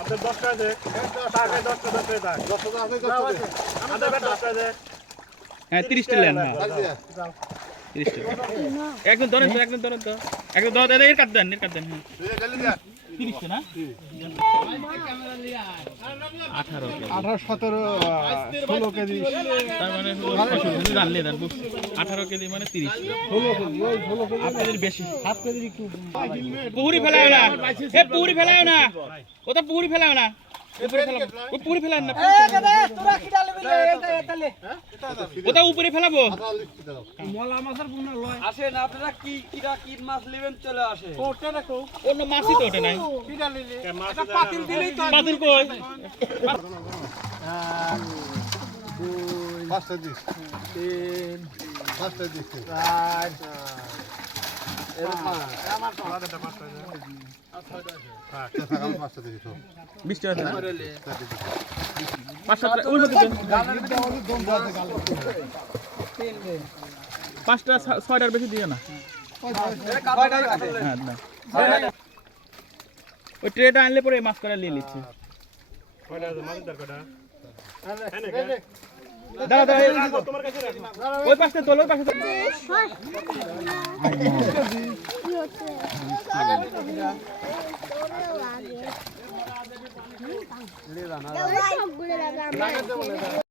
আপনার 10 টাকা দে, টাকা 10 টাকা দে, 10 টাকা আছে, 10 টাকা দে, আমাদের 10 টাকা দে। হ্যাঁ 30 টা লেন, হ্যাঁ 30 টা। একদম ধরেন তো, একদম ধরেন তো, একদম ধরেন, এর কাট দেন, হ্যাঁ 30 টা না? 18 কেজি, 18 17 16 কেজি, তার মানে 18 কেজি মানে 30, 16 কেজি আপনাদের বেশি। হাফ কেজি একটু পুরি ফেলাও না, এ পুরি ফেলাও না, ওটা পুরি ফেলাও না, উপরে ফেলান না, ওটা উপরে ফেলাবো। মলা মাছের পোনা লয় আসেন আপনারা কি মাছ নেবেন চলে আসে। ওটা রাখো, অন্য মাছই তো ওটা নাই। কিটা নিলে এটা পাতিল দিলেই তো পাতিল কই? পাঁচটা দিস, 3 পাঁচটা দিস, 4 আমার তো আলাদা পাঁচটা দে, হ্যাঁ টাকা পাঁচটা দিস তো 20 টাকা দেন। 5 টাকা ওই মধ্যে দেন। 5টা 6টার বেশি দিও না। হ্যাঁ না, ওই ট্রেটা আনলে পরে মাছ করা নিয়ে নিচ্ছে। দাঁড়া দাঁড়া, তোমার কাছে রাখো, ওই পাশে তোল, ওই পাশে তোল। সবগুলো